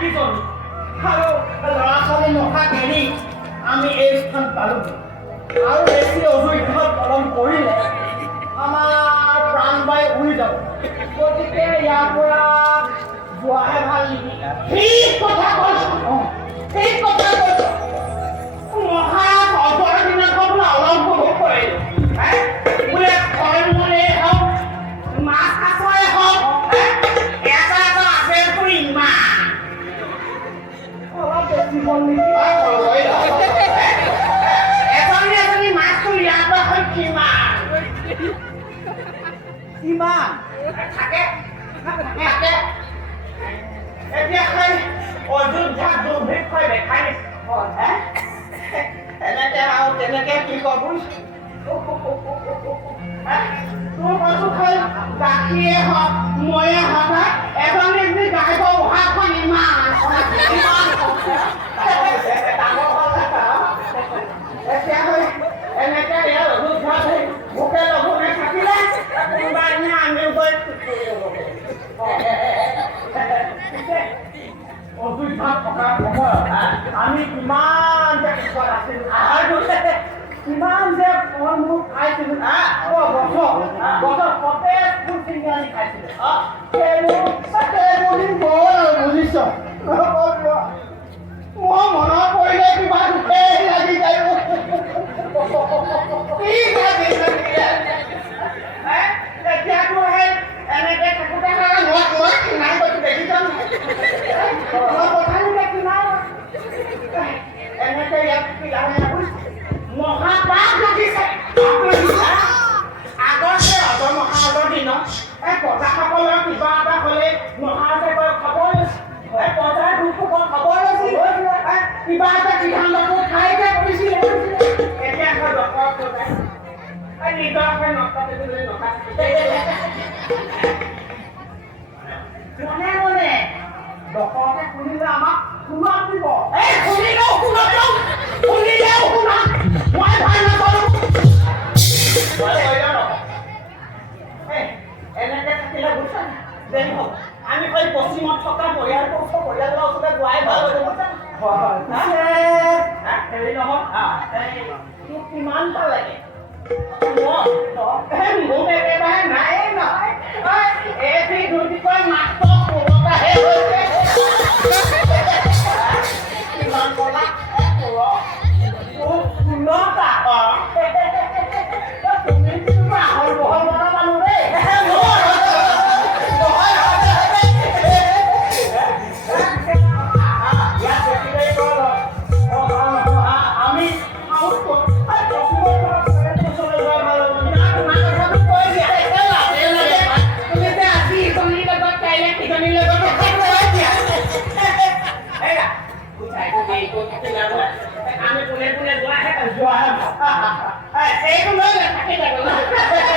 ভাইটিজনী আৰু ল'ৰা ছোৱালী নখাক এৰি আমি এই স্থান পালোঁ আৰু বেছি অযোগ্য পালন কৰিলে আমাৰ প্ৰাণ বাই উৰি যাব গতিকে ইয়াৰ পৰা যোৱাহে ভাল নেকি ঠিক কথা কৈছোঁ ঠিক কথা কৈছোঁ মহাৰাজ অজৰ দিনাখন অলপ বহুত কৰিলোঁ বোলে ফল মূলেই হওক মাছ কাছৰে হওক এটা এটা আপেলটো ইমান অলপ বেছি হ'ল নেকি এজনী এজনী মাছটো ইয়াৰ পৰা হ'ল কিমান কিমান থাকে থাকে এতিয়া সেই অযোধ্যাত দুৰ্ভিক্ষই দেখাই দিছে এনেকে আৰু তেনেকে কি কব তোৰ কৈছো খাই গাখীৰে হওক ময়ে হওক এজনী যদি গাই উহাখন ইমান এতিয়া হৈ এনেকে ইয়াৰ অযোধ্যাত ভোকে লঘোণে থাকিলে কোনোবা এদিনা আমিও গৈ অযোধ্যাত থকাৰ সময়ত আমি কিমান যে সুখত আছিলোঁ আহাৰটো কিমান যে ফল মূল খাইছিলোঁ গছৰ সতেজ ফুল ছিঙি আনি খাইছিলোঁ সেইবোৰ দিন গ'ল আৰু বুজিছ মোৰ মনত পৰিলে কিবা দুখেই লাগি যায় এতিয়াতো সেই এনেকে থাকোঁতে মই কিনাই গৈছোঁ দেখিছ এনেকে ইয়াত মহাপাপ লাগিছে আগতে অজৰ মহাৰাজৰ দিনত এই প্ৰজাসকলৰ কিবা এটা হ'লে মহাৰাজে কয় খবৰ লৈছিল প্ৰজাৰ দুখৰ খবৰ লৈছিল কিবা এটা সিদ্ধান্তটো ঠাইতে কৰিছিল এতিয়া হয় ডক্টৰক কৈ নিজকে নষ্ট কৰিবলৈ মনে মনে ডক্টৰকে শুনিলে আমাক শুনাক দিব শুনিলেও শুনাক শুনিলেও শুনাক মই ভাল নাপালোঁ এনেকে থাকিলে বুজিছা দেৰি হ'ব আমি কৈ পশ্চিমত থকা পৰিয়ালৰ ওচৰতে যোৱাই ভাল হেৰি নহয় তোক কিমানটা লাগে মোক একেবাৰে নাই নহয় এই ধুতিকৈ মাত্ৰ পুৰতাহে হৈছে কিমান ক'লা পুৰতা তুমি আহল বহল মতা মানুহ দেই আমি কোনে কোনে যোৱাহে এইটো লৈ থাকি যাব